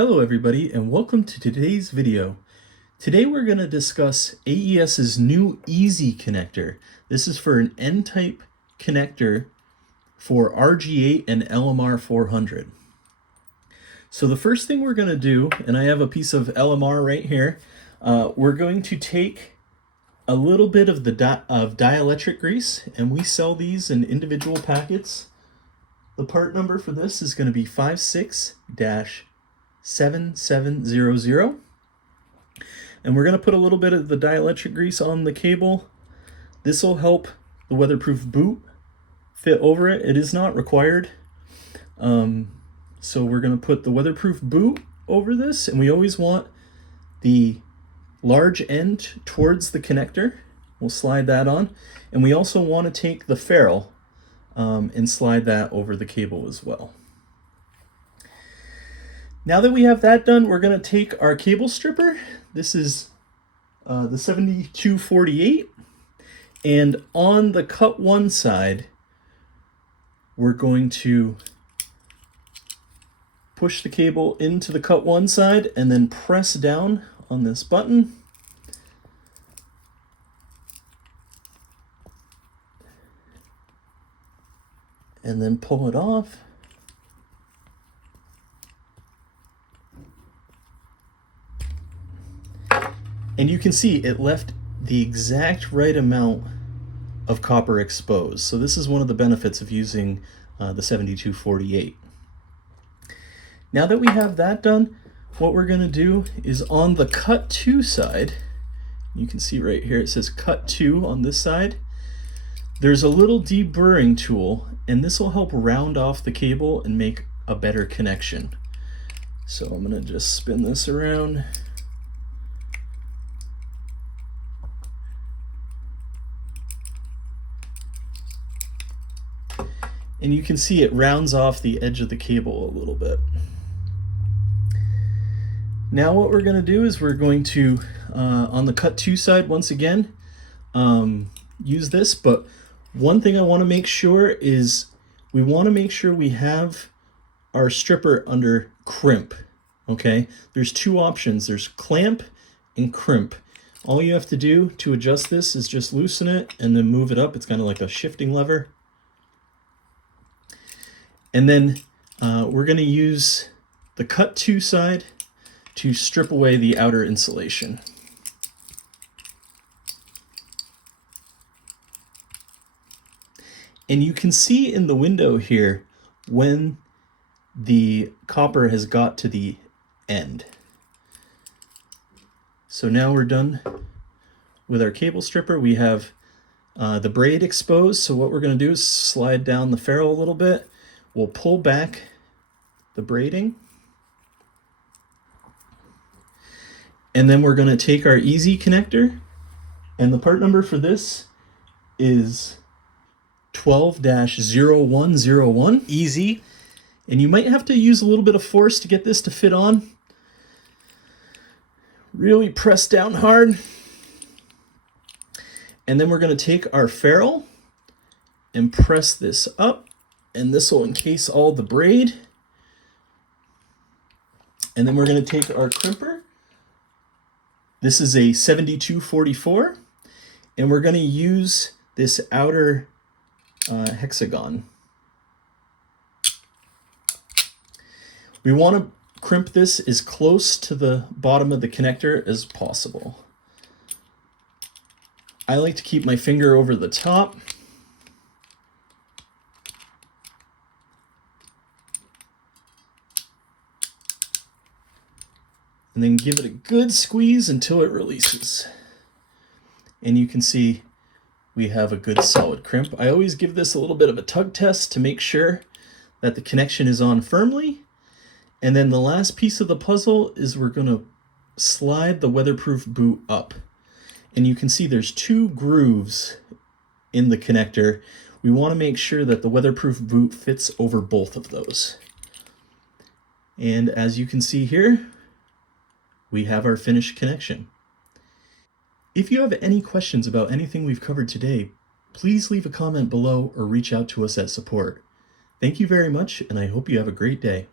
Hello everybody and welcome to today's video. Today we're going to discuss AES's new EZ connector. This is for an N-type connector for RG8 and LMR 400. So the first thing we're going to do, and I have a piece of LMR right here, we're going to take a little bit of the dielectric grease, and we sell these in individual packets. The part number for this is going to be 56-7700, and we're going to put a little bit of the dielectric grease on the cable. This will help the weatherproof boot fit over it. It is not required, so we're going to put the weatherproof boot over this, and we always want the large end towards the connector. We'll slide that on, and we also want to take the ferrule and slide that over the cable as well. Now that we have that done, we're going to take our cable stripper. This is the 7248, and on the cut one side, we're going to push the cable into the cut one side and then press down on this button. And then pull it off. And you can see it left the exact right amount of copper exposed. So this is one of the benefits of using the 7248. Now that we have that done, what we're going to do is on the cut 2 side, you can see right here it says cut 2 on this side, there's a little deburring tool, and this will help round off the cable and make a better connection. So I'm going to just spin this around. And you can see it rounds off the edge of the cable a little bit. Now what we're going to do is we're going to, on the cut 2 side, once again, use this. But one thing I want to make sure is we want to make sure we have our stripper under crimp. Okay, there's two options. There's clamp and crimp. All you have to do to adjust this is just loosen it and then move it up. It's kind of like a shifting lever. And then we're going to use the cut 2 side to strip away the outer insulation. And you can see in the window here when the copper has got to the end. So now we're done with our cable stripper. We have the braid exposed. So what we're going to do is slide down the ferrule a little bit. We'll pull back the braiding. And then we're going to take our EZ connector, and the part number for this is 12-0101 EZ. And you might have to use a little bit of force to get this to fit on. Really press down hard. And then we're going to take our ferrule and press this up, and this will encase all the braid. And then we're going to take our crimper. This is a 7244, and we're going to use this outer hexagon. We want to crimp this as close to the bottom of the connector as possible. I like to keep my finger over the top. And then give it a good squeeze until it releases. And you can see we have a good solid crimp. I always give this a little bit of a tug test to make sure that the connection is on firmly. And then the last piece of the puzzle is we're going to slide the weatherproof boot up. And you can see there's 2 grooves in the connector. We want to make sure that the weatherproof boot fits over both of those. And as you can see here, we have our finished connection. If you have any questions about anything we've covered today, please leave a comment below or reach out to us at support. Thank you very much, and I hope you have a great day.